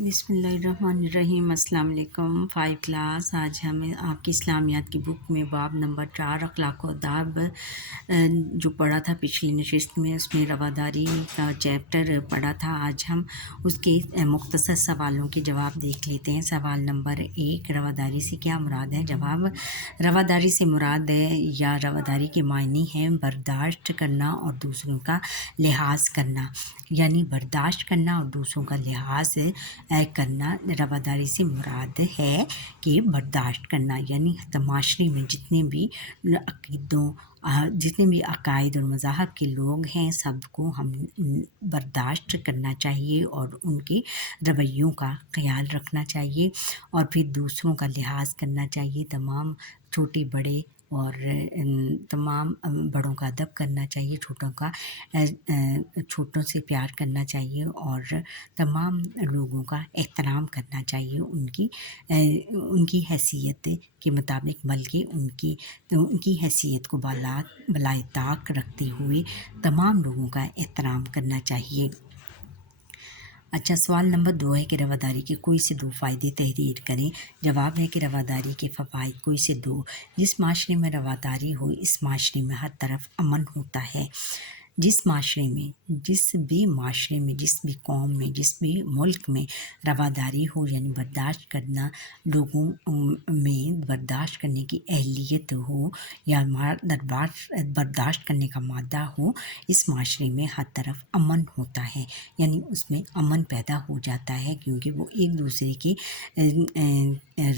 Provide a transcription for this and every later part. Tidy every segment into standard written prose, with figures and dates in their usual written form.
بسم اللہ الرحمن الرحیم۔ السلام علیکم۔ 5 کلاس، آج ہم آپ کی اسلامیات کی بک میں باب نمبر 4 اخلاق و آداب جو پڑھا تھا پچھلی نشست میں، اس میں رواداری کا چیپٹر پڑھا تھا۔ آج ہم اس کے مختصر سوالوں کے جواب دیکھ لیتے ہیں۔ سوال نمبر 1، رواداری سے کیا مراد ہے؟ جواب: رواداری سے مراد ہے یا رواداری کے معنی ہیں برداشت کرنا اور دوسروں کا لحاظ کرنا، یعنی برداشت کرنا اور دوسروں کا لحاظ کرنا رواداری سے مراد ہے کہ برداشت کرنا، یعنی معاشرے میں جتنے بھی عقائد اور مذاہب کے لوگ ہیں سب کو ہم برداشت کرنا چاہیے اور ان کے رویوں کا خیال رکھنا چاہیے، اور پھر دوسروں کا لحاظ کرنا چاہیے۔ تمام چھوٹے بڑے اور تمام بڑوں کا ادب کرنا چاہیے، چھوٹوں سے پیار کرنا چاہیے اور تمام لوگوں کا احترام کرنا چاہیے، ان کی حیثیت کے مطابق، بلکہ ان کی حیثیت کو بالائے طاق رکھتے ہوئے تمام لوگوں کا احترام کرنا چاہیے۔ اچھا، سوال نمبر 2 ہے کہ رواداری کے کوئی سے 2 فائدے تحریر کریں۔ جواب ہے کہ رواداری کے فوائد کوئی سے 2۔ جس معاشرے میں رواداری ہو، اس معاشرے میں ہر طرف امن ہوتا ہے۔ جس بھی معاشرے میں، جس بھی قوم میں، جس بھی ملک میں رواداری ہو، یعنی برداشت کرنا، لوگوں میں برداشت کرنے کی اہلیت ہو یا برداشت کرنے کا مادہ ہو، اس معاشرے میں ہر طرف امن ہوتا ہے، یعنی اس میں امن پیدا ہو جاتا ہے، کیونکہ وہ ایک دوسرے کے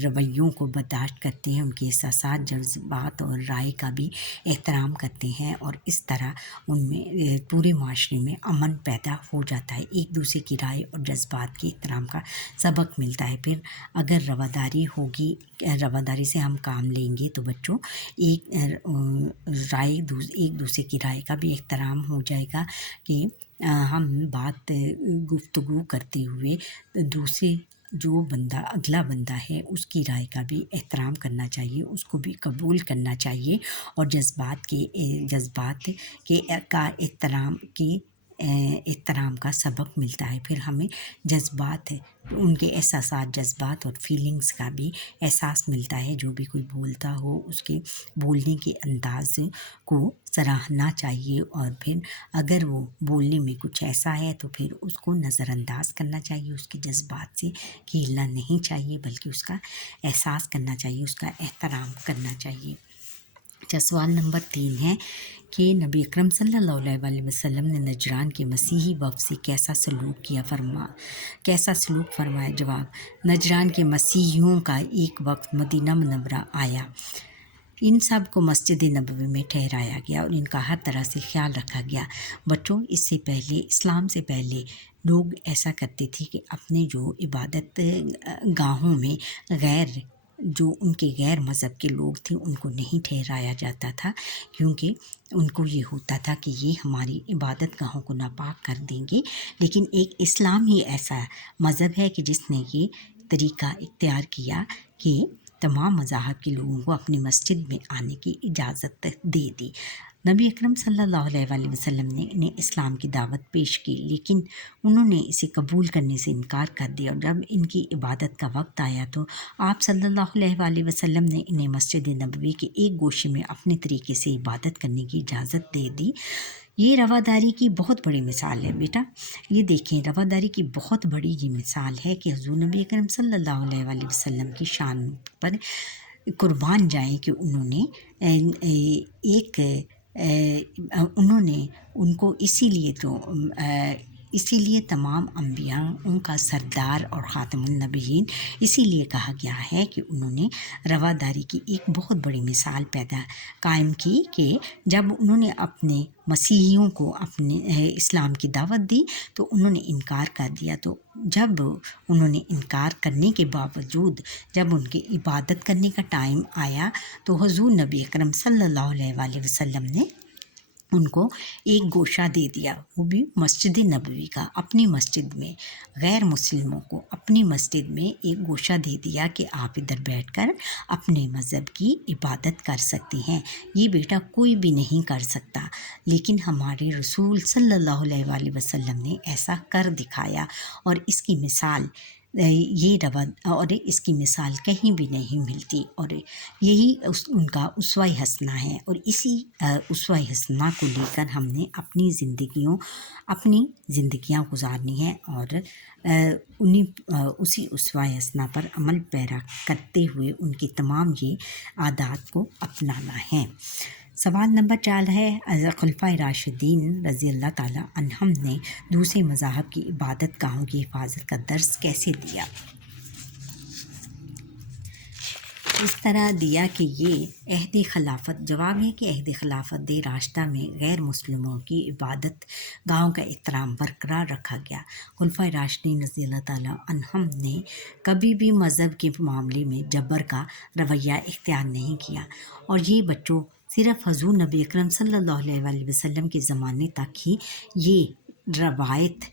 رویوں کو برداشت کرتے ہیں، ان کے احساسات، جذبات اور رائے کا بھی احترام کرتے ہیں، اور اس طرح ان میں پورے معاشرے میں امن پیدا ہو جاتا ہے، ایک دوسرے کی رائے اور جذبات کے احترام کا سبق ملتا ہے۔ پھر اگر رواداری ہوگی، رواداری سے ہم کام لیں گے تو بچوں ایک دوسرے کی رائے کا بھی احترام ہو جائے گا، کہ ہم گفتگو کرتے ہوئے دوسرے اگلا بندہ ہے اس کی رائے کا بھی احترام کرنا چاہیے، اس کو بھی قبول کرنا چاہیے، اور جذبات کے احترام کا سبق ملتا ہے۔ پھر ہمیں ان کے احساسات، جذبات اور فیلنگز کا بھی احساس ملتا ہے۔ جو بھی کوئی بولتا ہو اس کے بولنے کے انداز کو سراہنا چاہیے، اور پھر اگر وہ بولنے میں کچھ ایسا ہے تو پھر اس کو نظر انداز کرنا چاہیے، اس کے جذبات سے کھیلنا نہیں چاہیے، بلکہ اس کا احساس کرنا چاہیے، اس کا احترام کرنا چاہیے۔ سوال نمبر 3 ہے کہ نبی اکرم صلی اللہ علیہ وسلم نے نجران کے مسیحی وفد سے کیسا سلوک فرمایا؟ جواب: نجران کے مسیحیوں کا ایک وقت مدینہ منورہ آیا، ان سب کو مسجد نبوی میں ٹھہرایا گیا اور ان کا ہر طرح سے خیال رکھا گیا۔ بچوں، اسلام سے پہلے لوگ ایسا کرتے تھے کہ اپنے جو عبادت گاہوں میں جو ان کے غیر مذہب کے لوگ تھے ان کو نہیں ٹھہرایا جاتا تھا، کیونکہ ان کو یہ ہوتا تھا کہ یہ ہماری عبادت گاہوں کو ناپاک کر دیں گے۔ لیکن ایک اسلام ہی ایسا مذہب ہے کہ جس نے یہ طریقہ اختیار کیا کہ تمام مذاہب کے لوگوں کو اپنی مسجد میں آنے کی اجازت دے دی۔ نبی اکرم صلی اللہ علیہ وسلم نے انہیں اسلام کی دعوت پیش کی، لیکن انہوں نے اسے قبول کرنے سے انکار کر دیا، اور جب ان کی عبادت کا وقت آیا تو آپ صلی اللہ علیہ وسلم نے انہیں مسجد نبوی کے ایک گوشے میں اپنے طریقے سے عبادت کرنے کی اجازت دے دی۔ یہ رواداری کی بہت بڑی مثال ہے بیٹا، یہ دیکھیں، رواداری کی بہت بڑی یہ مثال ہے کہ حضور نبی اکرم صلی اللہ علیہ وسلم کی شان پر قربان جائیں کہ انہوں نے ان کو اسی لیے تمام انبیاء کا سردار اور خاتم النبیین اسی لیے کہا گیا ہے کہ انہوں نے رواداری کی ایک بہت بڑی مثال قائم کی، کہ جب انہوں نے اپنے مسیحیوں کو اپنے اسلام کی دعوت دی تو انہوں نے انکار کر دیا، تو جب انہوں نے انکار کرنے کے باوجود جب ان کی عبادت کرنے کا ٹائم آیا تو حضور نبی اکرم صلی اللہ علیہ وسلم نے ان کو ایک گوشہ دے دیا، وہ بھی مسجد نبوی کا، اپنی مسجد میں، غیر مسلموں کو اپنی مسجد میں ایک گوشہ دے دیا کہ آپ ادھر بیٹھ کر اپنے مذہب کی عبادت کر سکتے ہیں۔ یہ بیٹا کوئی بھی نہیں کر سکتا، لیکن ہمارے رسول صلی اللہ علیہ وسلم نے ایسا کر دکھایا، اور اس کی مثال یہ روا اور اس کی مثال کہیں بھی نہیں ملتی، اور یہی ان کا اسوہ حسنہ ہے، اور اسی اسوہ حسنہ کو لے کر ہم نے اپنی زندگیاں گزارنی ہیں، اور اسی اسوہ حسنہ پر عمل پیرا کرتے ہوئے ان کی تمام یہ عادات کو اپنانا ہے۔ سوال نمبر 4 ہے، خلفائے راشدین رضی اللہ تعالیٰ عنہم نے دوسرے مذاہب کی عبادت گاہوں کی حفاظت کا درس کیسے دیا؟ اس طرح دیا کہ یہ عہد خلافت، جواب ہے کہ عہد خلافت راشدہ میں غیر مسلموں کی عبادت گاہوں کا احترام برقرار رکھا گیا۔ خلفائے راشدین رضی اللہ تعالیٰ عنہم نے کبھی بھی مذہب کے معاملے میں جبر کا رویہ اختیار نہیں کیا، اور یہ بچوں صرف حضور نبی اکرم صلی اللہ علیہ وآلہ وسلم کے زمانے تک ہی یہ روایت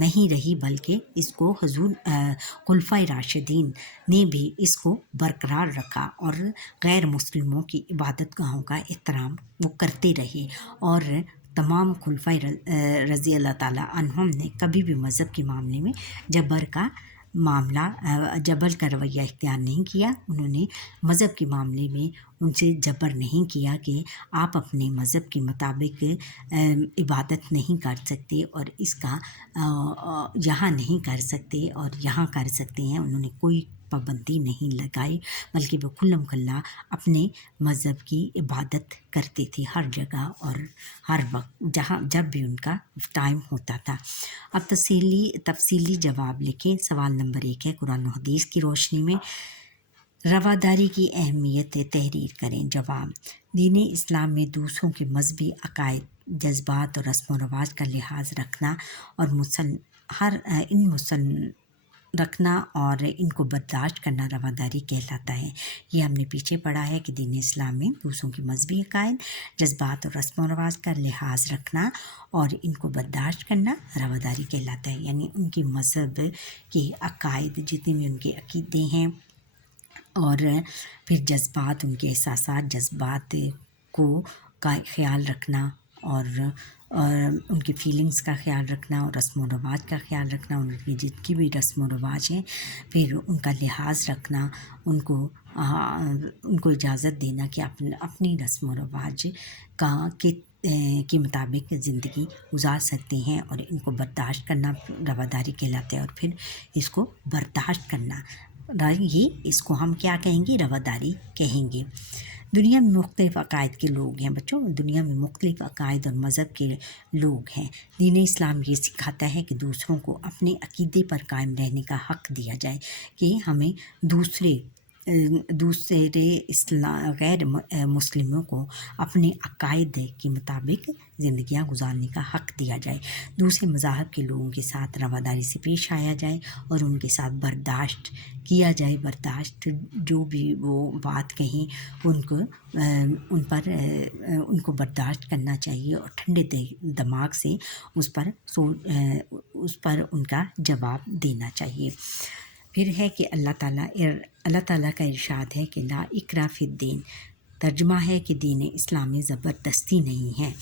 نہیں رہی، بلکہ اس کو حضور خلفائے راشدین نے بھی اس کو برقرار رکھا، اور غیر مسلموں کی عبادت گاہوں کا احترام وہ کرتے رہے، اور تمام خلفائے رضی اللہ تعالیٰ عنہم نے کبھی بھی مذہب کے معاملے میں جبر کا رویہ اختیار نہیں کیا۔ انہوں نے مذہب کے معاملے میں ان سے جبر نہیں کیا کہ آپ اپنے مذہب کے مطابق عبادت نہیں کر سکتے، اور اس کا یہاں نہیں کر سکتے اور یہاں کر سکتے ہیں۔ انہوں نے کوئی پابندی نہیں لگائی، بلکہ وہ کھلم کھلا اپنے مذہب کی عبادت کرتے تھے ہر جگہ اور ہر وقت، جب بھی ان کا ٹائم ہوتا تھا۔ اب تفصیلی جواب لکھیں۔ سوال نمبر 1 ہے، قرآن و حدیث کی روشنی میں رواداری کی اہمیت تحریر کریں۔ جواب، دین اسلام میں دوسروں کے مذہبی عقائد، جذبات اور رسم و رواج کا لحاظ رکھنا اور ان کو برداشت کرنا رواداری کہلاتا ہے۔ یہ ہم نے پیچھے پڑھا ہے کہ دین اسلام میں دوسروں کی مذہبی عقائد، جذبات اور رسم و رواج کا لحاظ رکھنا اور ان کو برداشت کرنا رواداری کہلاتا ہے، یعنی ان کی مذہب کے عقائد، جتنے بھی ان کے عقیدے ہیں، اور پھر جذبات، ان کے احساسات، جذبات کا خیال رکھنا، اور ان کی فیلنگز کا خیال رکھنا، اور رسم و رواج کا خیال رکھنا، ان کی جتنی بھی رسم و رواج ہیں پھر ان کا لحاظ رکھنا، ان کو اجازت دینا کہ اپنی رسم و رواج کے مطابق زندگی گزار سکتے ہیں، اور ان کو برداشت کرنا رواداری کہلاتا ہے، اور پھر اس کو برداشت کرنا، اس کو ہم کیا کہیں گے؟ رواداری کہیں گے۔ دنیا میں مختلف عقائد کے لوگ ہیں بچوں، دنیا میں مختلف عقائد اور مذہب کے لوگ ہیں۔ دین اسلام یہ سکھاتا ہے کہ دوسروں کو اپنے عقیدے پر قائم رہنے کا حق دیا جائے، کہ ہمیں دوسرے غیر مسلموں کو اپنے عقائد کے مطابق زندگیاں گزارنے کا حق دیا جائے، دوسرے مذاہب کے لوگوں کے ساتھ رواداری سے پیش آیا جائے، اور ان کے ساتھ برداشت کیا جائے، جو بھی وہ بات کہیں ان کو برداشت کرنا چاہیے، اور ٹھنڈے دماغ سے اس پر ان کا جواب دینا چاہیے۔ پھر ہے کہ اللہ تعالیٰ کا ارشاد ہے کہ لا اکراہ فی الدین، ترجمہ ہے کہ دین اسلام میں زبردستی نہیں ہے،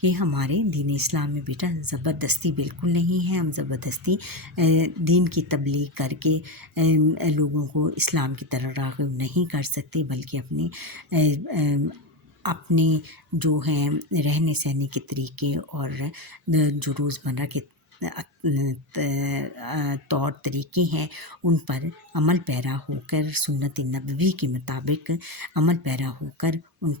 کہ ہمارے دین اسلام میں بیٹا زبردستی بالکل نہیں ہے۔ ہم زبردستی دین کی تبلیغ کر کے لوگوں کو اسلام کی طرح راغب نہیں کر سکتے، بلکہ اپنے جو ہیں رہنے سہنے کے طریقے اور جو روزمرہ کے طور طریقے ہیں ان پر عمل پیرا ہو کر، سنت نبوی کے مطابق عمل پیرا ہو کر ان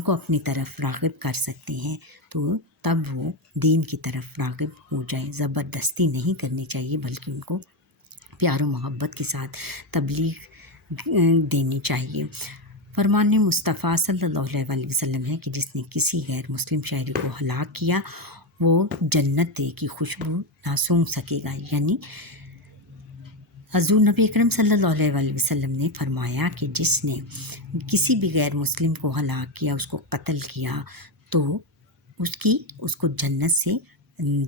کو اپنی طرف راغب کر سکتے ہیں، تو تب وہ دین کی طرف راغب ہو جائیں۔ زبردستی نہیں کرنی چاہیے، بلکہ ان کو پیار و محبت کے ساتھ تبلیغ دینی چاہیے۔ فرمان مصطفیٰ صلی اللہ علیہ وآلہ وسلم ہے کہ جس نے کسی غیر مسلم شہری کو ہلاک کیا وہ جنت کی خوشبو نہ سونگھ سکے گا، یعنی حضور نبی اکرم صلی اللہ علیہ وآلہ وسلم نے فرمایا کہ جس نے کسی بھی غیر مسلم کو ہلاک کیا، اس کو قتل کیا، تو اس کو جنت سے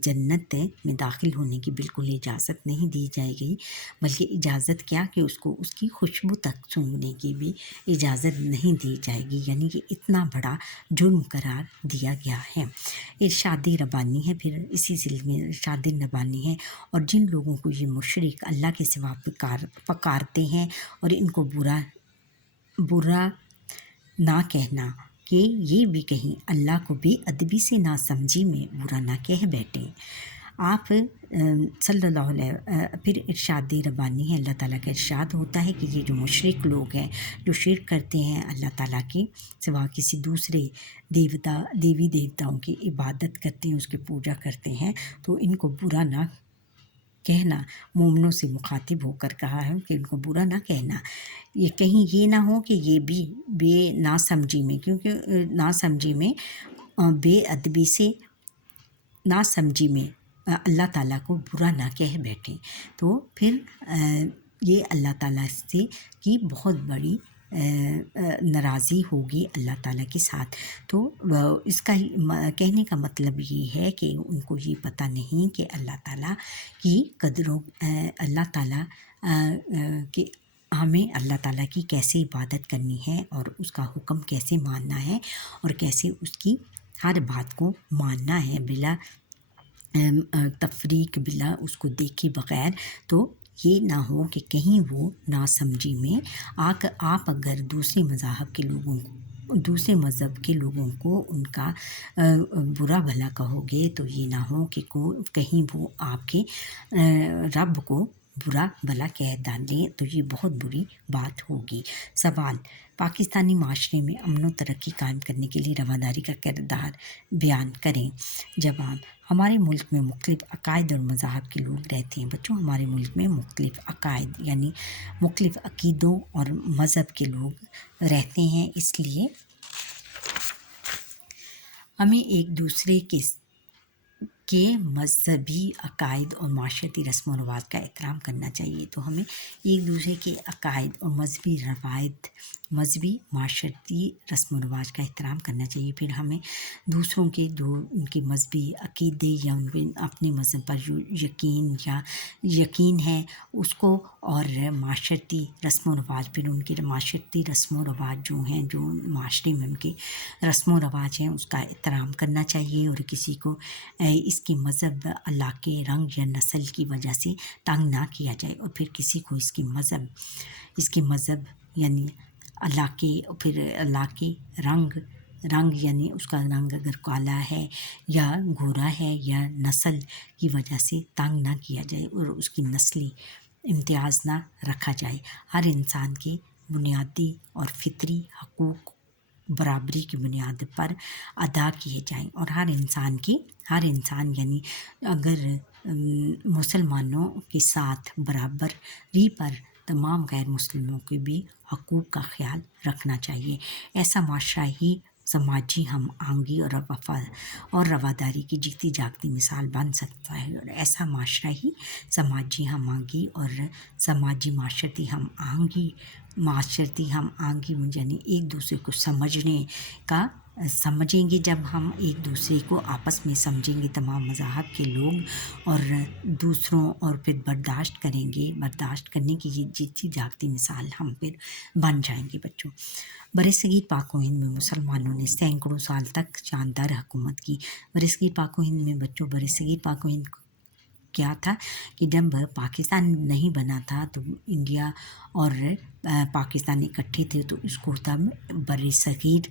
جنت میں داخل ہونے کی بالکل اجازت نہیں دی جائے گی، بلکہ اجازت کیا کہ اس کو اس کی خوشبو تک سونگھنے کی بھی اجازت نہیں دی جائے گی، یعنی کہ اتنا بڑا جرم قرار دیا گیا ہے۔ ارشاد ربانی ہے، پھر اسی سلسلے میں ارشاد ربانی ہے، اور جن لوگوں کو یہ مشرک اللہ کے سوا پکارتے ہیں اور ان کو برا نہ کہنا کہ یہ بھی کہیں اللہ کو بے ادبی سے نہ سمجھی میں برا نہ کہہ بیٹھے۔ آپ صلی اللہ علیہ پھر ارشاد ربانی ہے، اللہ تعالیٰ کا ارشاد ہوتا ہے کہ یہ جو مشرک لوگ ہیں جو شرک کرتے ہیں اللہ تعالیٰ کے سوا کسی دوسرے دیوی دیوتاؤں کی عبادت کرتے ہیں، اس کی پوجا کرتے ہیں، تو ان کو برا نہ کہنا، مومنوں سے مخاطب ہو کر کہا ہے کہ ان کو برا نہ کہنا، یہ کہیں یہ نہ ہو کہ یہ بھی بے ناسمجھی میں، کیونکہ ناسمجھی میں بے ادبی سے ناسمجھی میں اللہ تعالیٰ کو برا نہ کہہ بیٹھیں، تو پھر یہ اللہ تعالیٰ سے کی بہت بڑی ناراضی ہوگی اللہ تعالیٰ کے ساتھ۔ تو اس کا کہنے کا مطلب یہ ہے کہ ان کو یہ پتہ نہیں کہ اللہ تعالیٰ کی قدروں، اللہ تعالیٰ کہ ہمیں اللہ تعالیٰ کی کیسے عبادت کرنی ہے اور اس کا حکم کیسے ماننا ہے اور کیسے اس کی ہر بات کو ماننا ہے بلا تفریق، بلا اس کو دیکھے بغیر۔ تو یہ نہ ہو کہ کہیں وہ ناسمجھی میں آپ اگر دوسرے مذہب کے لوگوں کو ان کا برا بھلا کہو گے تو یہ نہ ہو کہ کہیں وہ آپ کے رب کو برا بھلا کہہ ڈالیں، تو یہ بہت بری بات ہوگی۔ سوال: پاکستانی معاشرے میں امن و ترقی قائم کرنے کے لیے رواداری کا کردار بیان کریں۔ جواب: ہمارے ملک میں مختلف عقائد اور مذاہب کے لوگ رہتے ہیں۔ بچوں، ہمارے ملک میں مختلف عقائد یعنی مختلف عقیدوں اور مذہب کے لوگ رہتے ہیں، اس لیے ہمیں ایک دوسرے کے مذہبی عقائد اور معاشرتی رسم و رواج کا احترام کرنا چاہیے۔ تو ہمیں ایک دوسرے کے عقائد اور مذہبی روایت، مذہبی معاشرتی رسم و رواج کا احترام کرنا چاہیے۔ پھر ہمیں دوسروں کے ان کے مذہبی عقیدے یا ان کے اپنے مذہب پر جو یقین ہے اس کو، اور معاشرتی رسم و رواج، پھر ان کے معاشرتی رسم و رواج جو ہیں، جو معاشرے میں ان کے رسم و رواج ہیں، اس کا احترام کرنا چاہیے، اور کسی کو اس کی مذہب، علاقے، رنگ یا نسل کی وجہ سے تنگ نہ کیا جائے، اور پھر کسی کو اس کی مذہب یعنی علاقے، پھر علاقے، رنگ یعنی اس کا رنگ اگر کالا ہے یا گورا ہے یا نسل کی وجہ سے تنگ نہ کیا جائے اور اس کی نسلی امتیاز نہ رکھا جائے۔ ہر انسان کے بنیادی اور فطری حقوق برابری کی بنیاد پر ادا کیے جائیں، اور ہر انسان یعنی اگر مسلمانوں کے ساتھ برابری پر تمام غیر مسلموں کے بھی حقوق کا خیال رکھنا چاہیے۔ ایسا معاشرہ ہی سماجی ہم آہنگی اور رواداری کی جیتی جاگتی مثال بن سکتا ہے، اور ایسا معاشرہ ہی سماجی ہم آہنگی اور سماجی معاشرتی ہم آہنگی یعنی ایک دوسرے کو سمجھیں گے جب ہم ایک دوسرے کو آپس میں سمجھیں گے، تمام مذاہب کے لوگ اور دوسروں، اور پھر برداشت کرنے کی یہ جیتی جاگتی مثال ہم پھر بن جائیں گے۔ بچوں، برصغیر پاک و ہند میں مسلمانوں نے سینکڑوں سال تک شاندار حکومت کی۔ برصغیر پاک و ہند کیا تھا کہ جب پاکستان نہیں بنا تھا تو انڈیا اور پاکستان اکٹھے تھے، تو اس کو تب برصغیر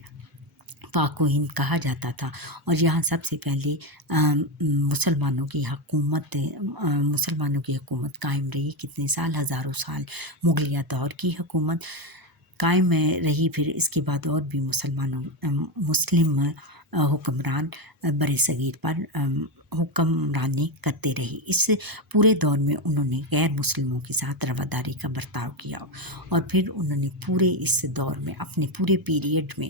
پاک و ہند کہا جاتا تھا، اور یہاں سب سے پہلے مسلمانوں کی حکومت قائم رہی کتنے سال، ہزاروں سال مغلیہ دور کی حکومت قائم رہی۔ پھر اس کے بعد اور بھی مسلم حکمران برصغیر پر حکمرانی کرتے رہے۔ اس پورے دور میں انہوں نے غیر مسلموں کے ساتھ رواداری کا برتاؤ کیا، اور پھر انہوں نے پورے اس دور میں اپنے پورے پیریڈ میں